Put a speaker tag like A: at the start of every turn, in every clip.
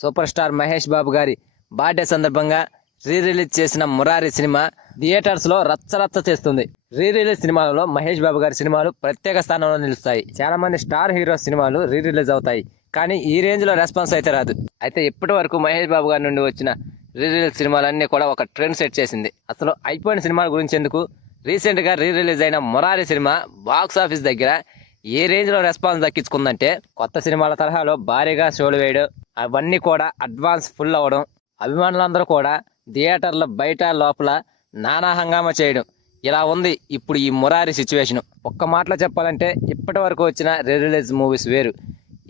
A: Super star Mahesh Babu గారి birthday సందర్భంగా re release చేసిన మురారి సినిమా థియేటర్స్లో రచ్చరచ్చ చేస్తుంది. రీ రిలీజ్ సినిమాలలో మహేష్ బాబు గారి సినిమాలు ప్రత్యేక స్థానంలో నిలుస్తాయి. చాలా మంది స్టార్ హీరో సినిమాలు రీ రిలీజ్ అవుతాయి. కానీ ఈ రేంజ్లో రెస్పాన్స్ అయితే రాదు. అయితే ఇప్పటి వరకు మహేష్ బాబు గారి నుండి వచ్చిన రీ రిలీజ్ సినిమాలన్నీ కూడా ఒక ట్రెండ్ సెట్ చేసింది. అసలు అయిపోయిన సినిమాల గురించి ఎందుకు రీసెంట్గా రీ రిలీజ్ అయిన మురారి సినిమా బాక్స్ ఆఫీస్ దగ్గర ఏ రేంజ్లో రెస్పాన్స్ దక్కించుకుందంటే కొత్త సినిమాల తరహాలో భారీగా షోలు వేయడం అవన్నీ కూడా అడ్వాన్స్ ఫుల్ అవ్వడం అభిమానులందరూ కూడా థియేటర్ల బయట లోపల నానా హంగామా చేయడం. ఇలా ఉంది ఇప్పుడు ఈ మురారి సిచ్యువేషన్ ఒక్క మాటలో చెప్పాలంటే ఇప్పటి వరకు వచ్చిన రీ రిలీజ్ మూవీస్ వేరు.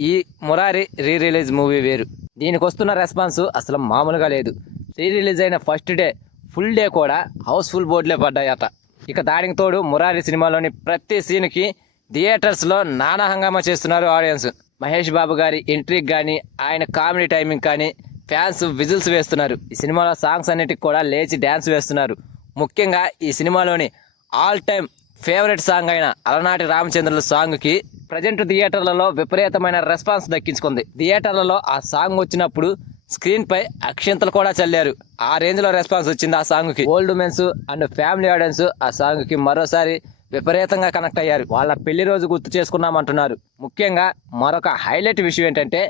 A: ఈ మురారి రీ రిలీజ్ మూవీ వేరు. దీనికి వస్తున్న రెస్పాన్స్ అసలు మామూలుగా లేదు. రీ రిలీజ్ అయిన ఫస్ట్ డే ఫుల్ డే కూడా హౌస్ఫుల్ బోర్డులే పడ్డాయట. ఇక దానికి తోడు మురారి సినిమాలోని ప్రతి సీన్కి థియేటర్స్లో నానా హంగామా చేస్తున్నారు ఆడియన్స్ మహేష్ బాబు గారి ఎంట్రీకి కానీ ఆయన కామెడీ టైమింగ్ కానీ ఫ్యాన్స్ విజిల్స్ వేస్తున్నారు. ఈ సినిమాలో సాంగ్స్ అన్నిటికి కూడా లేచి డ్యాన్స్ వేస్తున్నారు. ముఖ్యంగా ఈ సినిమాలోని ఆల్ టైమ్ ఫేవరెట్ సాంగ్ అయిన అలనాటి రామచంద్రుల సాంగ్కి ప్రజెంట్ థియేటర్లలో విపరీతమైన రెస్పాన్స్ దక్కించుకుంది. థియేటర్లలో ఆ సాంగ్ వచ్చినప్పుడు స్క్రీన్పై అక్షింతలు అక్షంతలు కూడా చల్లారు. ఆ రేంజ్లో రెస్పాన్స్ వచ్చింది ఆ సాంగ్కి old mens and family audience ఆ సాంగ్కి మరోసారి విపరీతంగా కనెక్ట్ అయ్యారు. వాళ్ళ పెళ్ళి రోజు గుర్తు చేసుకున్నామంటున్నారు. ముఖ్యంగా మరొక హైలైట్ విషయం ఏంటంటే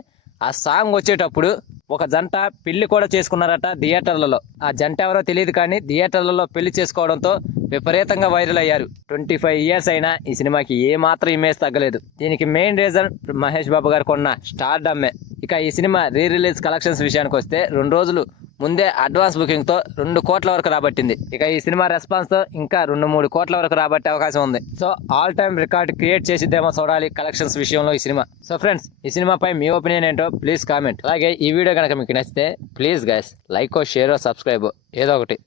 A: ఆ సాంగ్ వచ్చేటప్పుడు ఒక జంట పెళ్ళి కూడా చేసుకున్నారట థియేటర్లలో. ఆ జంట ఎవరో తెలియదు కానీ థియేటర్లలో పెళ్ళి చేసుకోవడంతో విపరీతంగా వైరల్ అయ్యారు. ట్వంటీ ఫైవ్ ఇయర్స్ అయినా ఈ సినిమాకి ఏ మాత్రం ఇమేజ్ తగ్గలేదు. దీనికి మెయిన్ రీజన్ మహేష్ బాబు గారు కొన్న స్టార్ డమ్మే ఇక ఈ సినిమా రీ రిలీజ్ కలెక్షన్స్ విషయానికి వస్తే రెండు రోజులు ముందే అడ్వాన్స్ బుకింగ్తో రెండు కోట్ల వరకు రాబట్టింది. ఇక ఈ సినిమా రెస్పాన్స్తో ఇంకా రెండు మూడు కోట్ల వరకు రాబట్టే అవకాశం ఉంది. So all time record create చేసిద్దేమో చూడాలి కలెక్షన్స్ విషయంలో ఈ సినిమా. సో ఫ్రెండ్స్ ఈ సినిమాపై మీ ఒపీనియన్ ఏంటో ప్లీజ్ కామెంట్ అలాగే ఈ వీడియో కనుక మీకు నచ్చితే please guys like share subscribe ఏదో ఒకటి.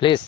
A: ప్లీజ్